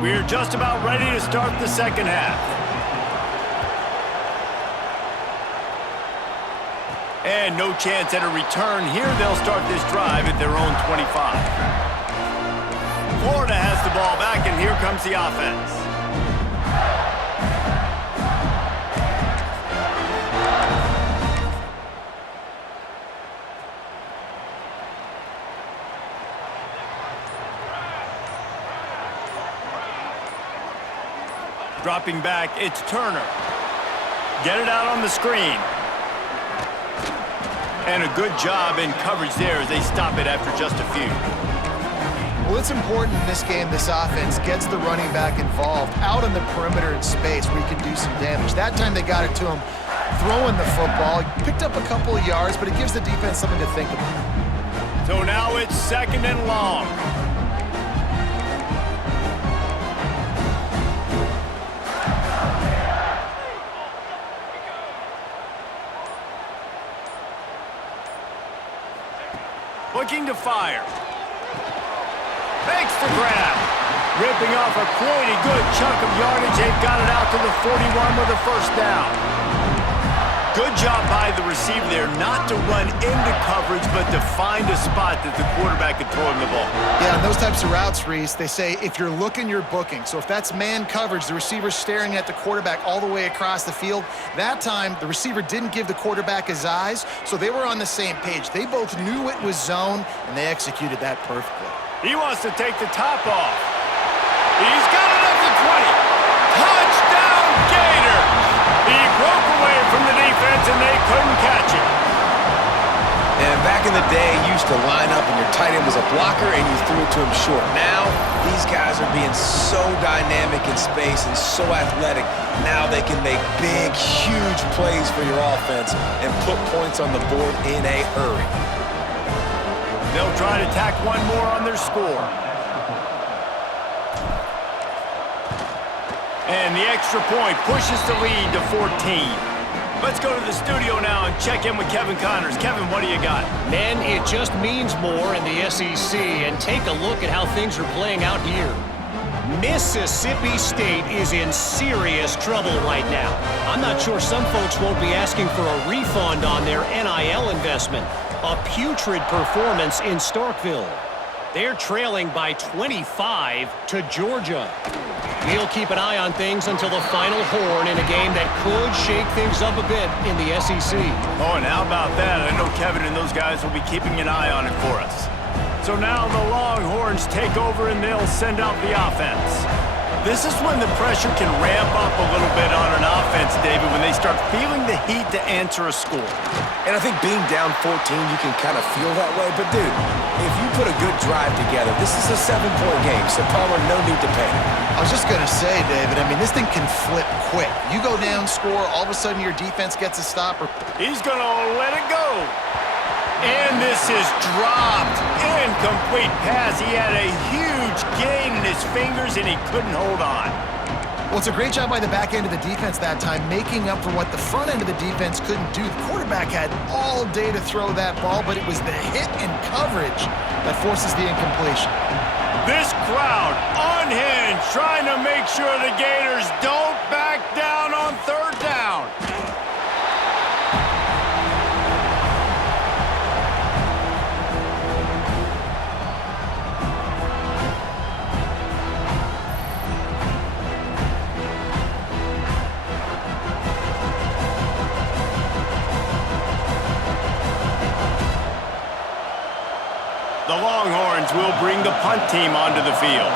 We're just about ready to start the second half. And no chance at a return here. They'll start this drive at their own 25. Florida has the ball back, and here comes the offense. Dropping back, it's Turner. Get it out on the screen. And a good job in coverage there as they stop it after just a few. Well, it's important in this game this offense gets the running back involved out on the perimeter in space where he can do some damage. That time they got it to him throwing the football. He picked up a couple of yards, but it gives the defense something to think about. So now it's 2nd and long. Looking to fire. Makes the grab. Ripping off a pretty good chunk of yardage. They've got it out to the 41 with a first down. Good job by the receiver there not to run into coverage, but to find a spot that the quarterback could throw him the ball. Yeah, on those types of routes, Reese, they say if you're looking, you're booking. So if that's man coverage, the receiver's staring at the quarterback all the way across the field. That time, the receiver didn't give the quarterback his eyes, so they were on the same page. They both knew it was zone, and they executed that perfectly. He wants to take the top off. He's got it up to 20. Touchdown, Gators! He broke away from the defense, and they couldn't catch him. And back in the day, you used to line up and your tight end was a blocker and you threw it to him short. Now, these guys are being so dynamic in space and so athletic. Now they can make big, huge plays for your offense and put points on the board in a hurry. They'll try to tack one more on their score. And the extra point pushes the lead to 14. Let's go to the studio now and check in with Kevin Connors. Kevin, what do you got? Man, it just means more in the SEC, and take a look at how things are playing out here. Mississippi State is in serious trouble right now. I'm not sure some folks won't be asking for a refund on their NIL investment. A putrid performance in Starkville. They're trailing by 25 to Georgia. We'll keep an eye on things until the final horn in a game that could shake things up a bit in the SEC. Oh, and how about that? I know Kevin and those guys will be keeping an eye on it for us. So now the Longhorns take over and they'll send out the offense. This is when the pressure can ramp up a little bit on an offense, David, when they start feeling the heat to answer a score. And I think being down 14, you can kind of feel that way. But, dude, if you put a good drive together, this is a 7-point game, so Palmer, no need to panic. I was just going to say, David, I mean, this thing can flip quick. You go down, score, all of a sudden your defense gets a stop. He's going to let it go. And this is dropped. Incomplete pass. He had a huge gain in his fingers, and he couldn't hold on. Well, it's a great job by the back end of the defense that time, making up for what the front end of the defense couldn't do. The quarterback had all day to throw that ball, but it was the hit and coverage that forces the incompletion. This crowd unhinged, trying to make sure the Gators don't back down on 3rd down. The Longhorns will bring the punt team onto the field.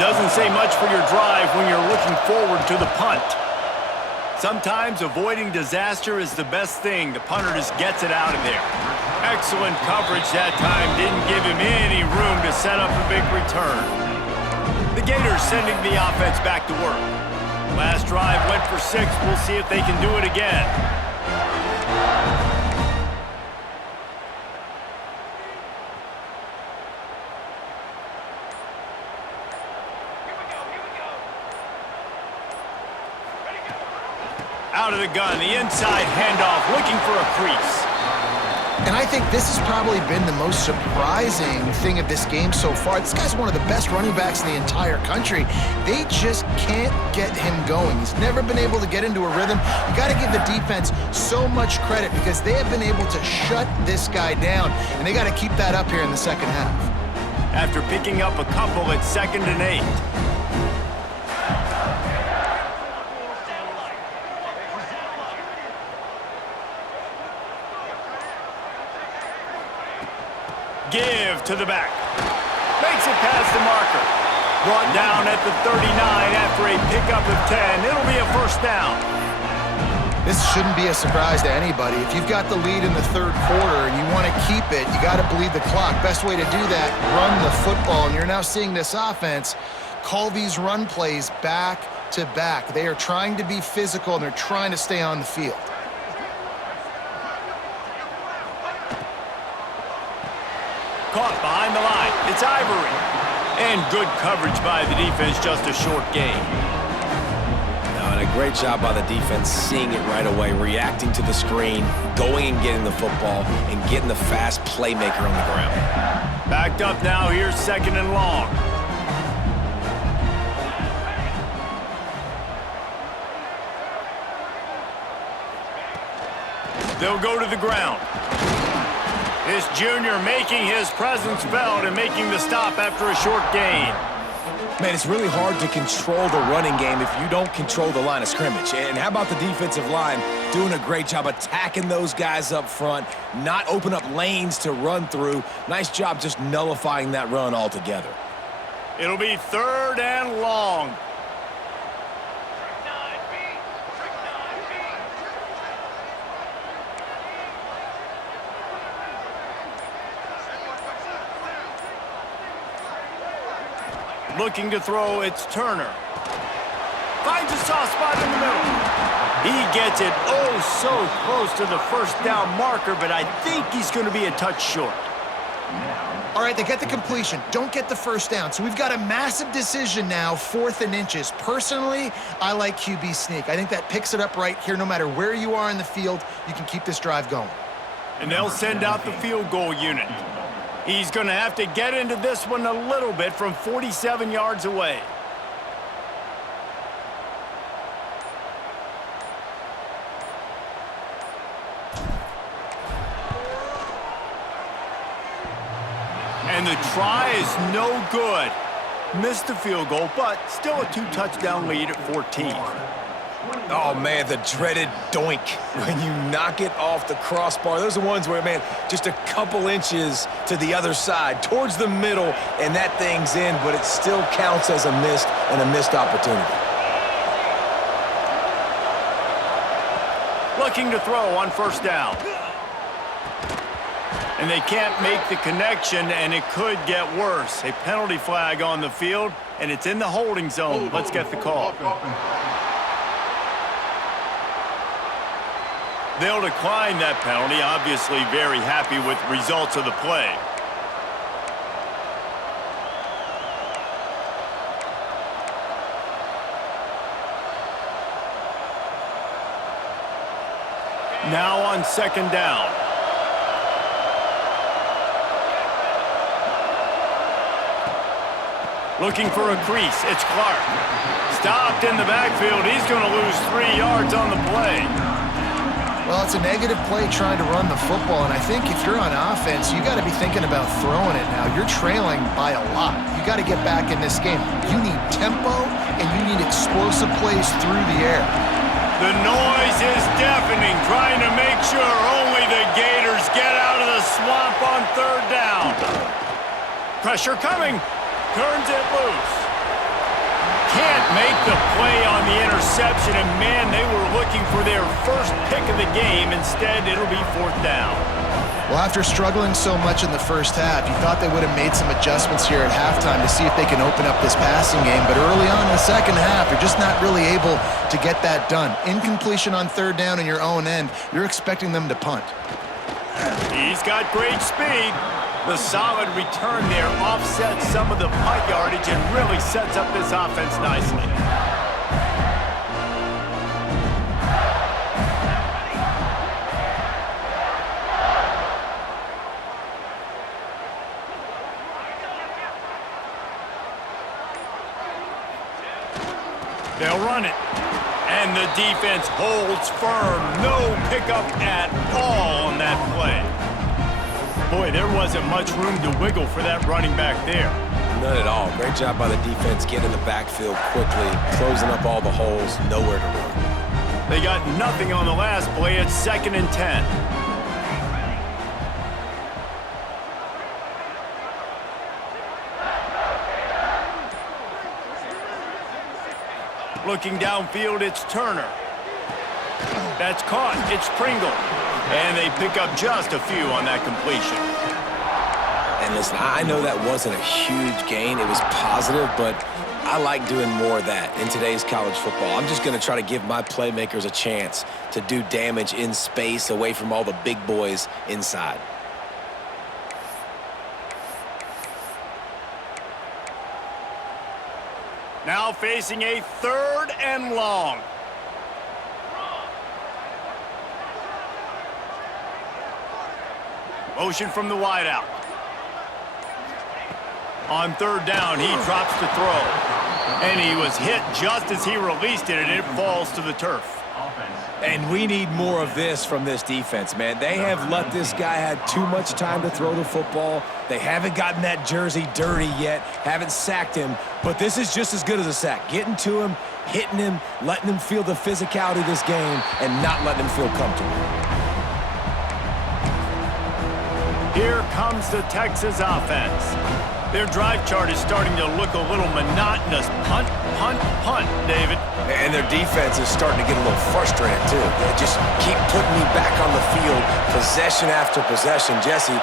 Doesn't say much for your drive when you're looking forward to the punt. Sometimes avoiding disaster is the best thing. The punter just gets it out of there. Excellent coverage that time. Didn't give him any room to set up a big return. The Gators sending the offense back to work. Last drive went for 6. We'll see if they can do it again. Out of the gun, the inside handoff, looking for a crease. And I think this has probably been the most surprising thing of this game so far. This guy's one of the best running backs in the entire country. They just can't get him going. He's never been able to get into a rhythm. You got to give the defense so much credit because they have been able to shut this guy down, and they got to keep that up here in the second half. After picking up a couple at 2nd and 8. Give to the back. Makes it past the marker. Brought down at the 39 after a pickup of 10. It'll be a first down. This shouldn't be a surprise to anybody. If you've got the lead in the third quarter and you want to keep it, you got to bleed the clock. Best way to do that, run the football. And you're now seeing this offense call these run plays back to back. They are trying to be physical, and they're trying to stay on the field. Caught behind the line. It's Ivory. And good coverage by the defense, just a short gain. And a great job by the defense seeing it right away, reacting to the screen, going and getting the football, and getting the fast playmaker on the ground. Backed up now, here's 2nd and long. They'll go to the ground. This junior making his presence felt and making the stop after a short gain. Man, it's really hard to control the running game if you don't control the line of scrimmage. And how about the defensive line doing a great job attacking those guys up front, not open up lanes to run through. Nice job just nullifying that run altogether. It'll be 3rd and long. Looking to throw, it's Turner. Finds a soft spot in the middle. He gets it so close to the first down marker, but I think he's going to be a touch short. All right, they get the completion. Don't get the first down. So we've got a massive decision now, 4th and inches. Personally, I like QB sneak. I think that picks it up right here. No matter where you are in the field, you can keep this drive going. And they'll send out the field goal unit. He's going to have to get into this one a little bit from 47 yards away. And the try is no good. Missed the field goal, but still a 2-touchdown lead at 14. Oh, man, the dreaded doink when you knock it off the crossbar. Those are the ones where, man, just a couple inches to the other side, towards the middle, and that thing's in, but it still counts as a missed opportunity. Looking to throw on first down. And they can't make the connection, and it could get worse. A penalty flag on the field, and it's in the holding zone. Let's get the call. They'll decline that penalty, obviously very happy with the results of the play. Now on 2nd down. Looking for a crease, it's Clark. Stopped in the backfield, he's going to lose 3 yards on the play. Well, it's a negative play trying to run the football, and I think if you're on offense, you got to be thinking about throwing it now. You're trailing by a lot. You got to get back in this game. You need tempo, and you need explosive plays through the air. The noise is deafening, trying to make sure only the Gators get out of the swamp on 3rd down. Pressure coming. Turns it loose. Can't make the play on the interception, and man, they were looking for their first pick of the game. Instead, it'll be 4th down. Well, after struggling so much in the first half, you thought they would have made some adjustments here at halftime to see if they can open up this passing game. But early on in the second half, you're just not really able to get that done. Incompletion on 3rd down in your own end, you're expecting them to punt. He's got great speed. The solid return there offsets some of the punt yardage and really sets up this offense nicely. They'll run it. And the defense holds firm. No pickup at all on that play. Boy, there wasn't much room to wiggle for that running back there. None at all. Great job by the defense getting in the backfield quickly, closing up all the holes, nowhere to run. They got nothing on the last play. It's 2nd and 10. Looking downfield, it's Turner. That's caught. It's Pringle. And they pick up just a few on that completion. And listen, I know that wasn't a huge gain. It was positive, but I like doing more of that in today's college football. I'm just going to try to give my playmakers a chance to do damage in space away from all the big boys inside. Now facing a 3rd and long. Motion from the wideout. On 3rd down, he drops to throw. And he was hit just as he released it, and it falls to the turf. And we need more of this from this defense, man. They have let this guy have too much time to throw the football. They haven't gotten that jersey dirty yet, haven't sacked him, but this is just as good as a sack. Getting to him, hitting him, letting him feel the physicality of this game, and not letting him feel comfortable. Here comes the Texas offense. Their drive chart is starting to look a little monotonous. Punt, punt, punt, David. And their defense is starting to get a little frustrated, too. They just keep putting me back on the field, possession after possession. Jesse,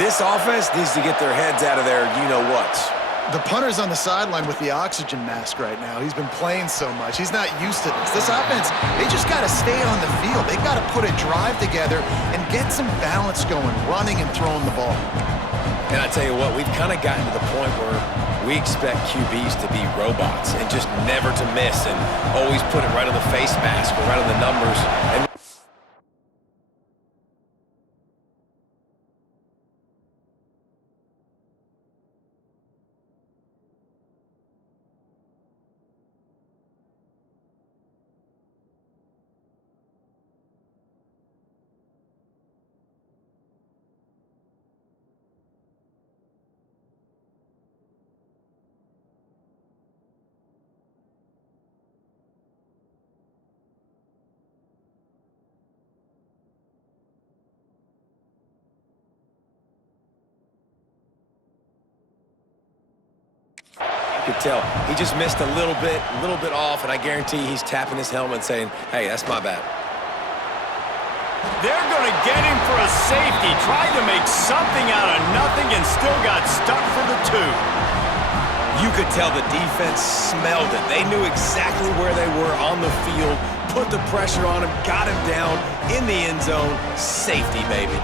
this offense needs to get their heads out of their you-know-whats. The punter's on the sideline with the oxygen mask right now. He's been playing so much. He's not used to this. This offense, they just got to stay on the field. They got to put a drive together and get some balance going, running and throwing the ball. And I tell you what, we've kind of gotten to the point where we expect QBs to be robots and just never to miss and always put it right on the face mask or right on the numbers. And you could tell he just missed a little bit off, and I guarantee he's tapping his helmet saying, hey, that's my bad. They're going to get him for a safety. Tried to make something out of nothing and still got stuck for the 2. You could tell the defense smelled it. They knew exactly where they were on the field, put the pressure on him, got him down in the end zone. Safety, baby.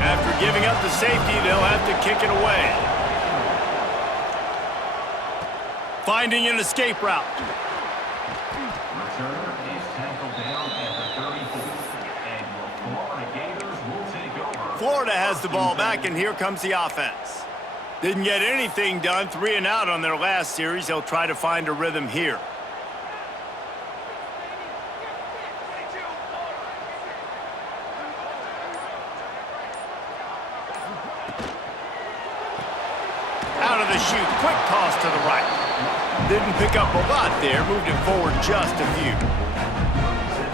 After giving up the safety, they'll have to kick it away. Finding an escape route. Returner is tackled down at the 34. And your Florida Gators will take over. Florida has the ball back, and here comes the offense. Didn't get anything done, 3 and out on their last series. They'll try to find a rhythm here. Out of the chute, quick toss to the right. Didn't pick up a lot there, moved it forward just a few.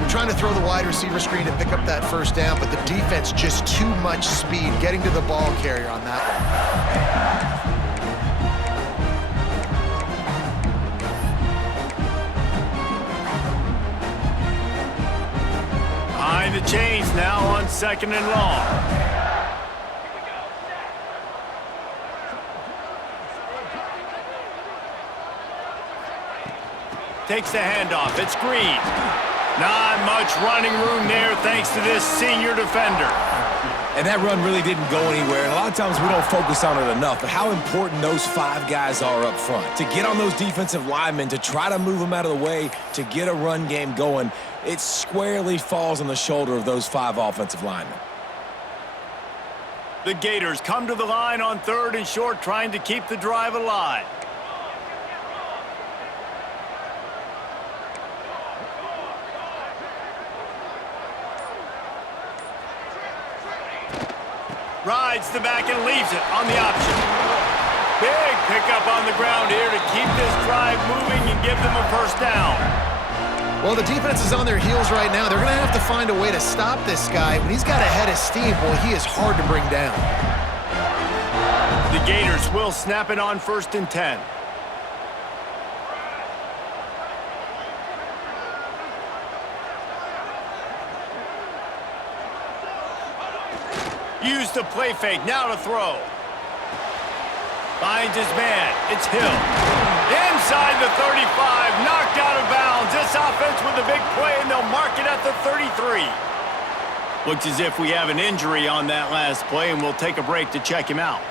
We're trying to throw the wide receiver screen to pick up that 1st down, but the defense just too much speed getting to the ball carrier on that one. Behind the chains now on 2nd and long. Takes the handoff. It's Green. Not much running room there thanks to this senior defender. And that run really didn't go anywhere. And a lot of times we don't focus on it enough, but how important those 5 guys are up front. To get on those defensive linemen, to try to move them out of the way, to get a run game going, it squarely falls on the shoulder of those 5 offensive linemen. The Gators come to the line on 3rd and short, trying to keep the drive alive. Rides the back and leaves it on the option. Big pickup on the ground here to keep this drive moving and give them a first down. Well, the defense is on their heels right now. They're going to have to find a way to stop this guy. When he's got a head of steam, boy, he is hard to bring down. The Gators will snap it on 1st and 10. Use the play fake, now to throw. Finds his man, it's Hill. Inside the 35, knocked out of bounds. This offense with a big play, and they'll mark it at the 33. Looks as if we have an injury on that last play, and we'll take a break to check him out.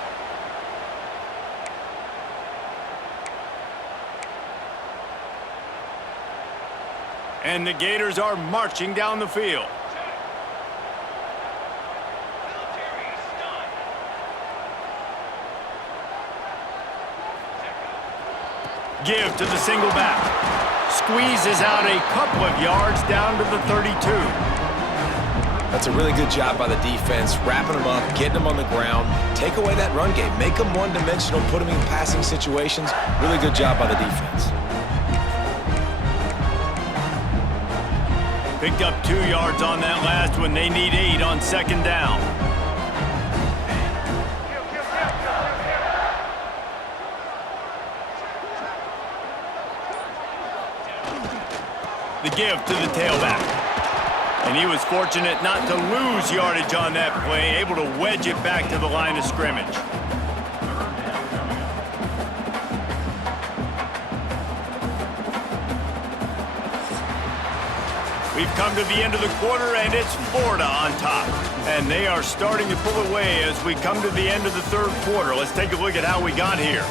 And the Gators are marching down the field. Give to the single back. Squeezes out a couple of yards down to the 32. That's a really good job by the defense, wrapping them up, getting them on the ground. Take away that run game. Make them one-dimensional, put them in passing situations. Really good job by the defense. Picked up 2 yards on that last one. They need 8 on 2nd down. The give to the tailback. And he was fortunate not to lose yardage on that play, able to wedge it back to the line of scrimmage. We've come to the end of the quarter, and it's Florida on top. And they are starting to pull away as we come to the end of the 3rd quarter. Let's take a look at how we got here.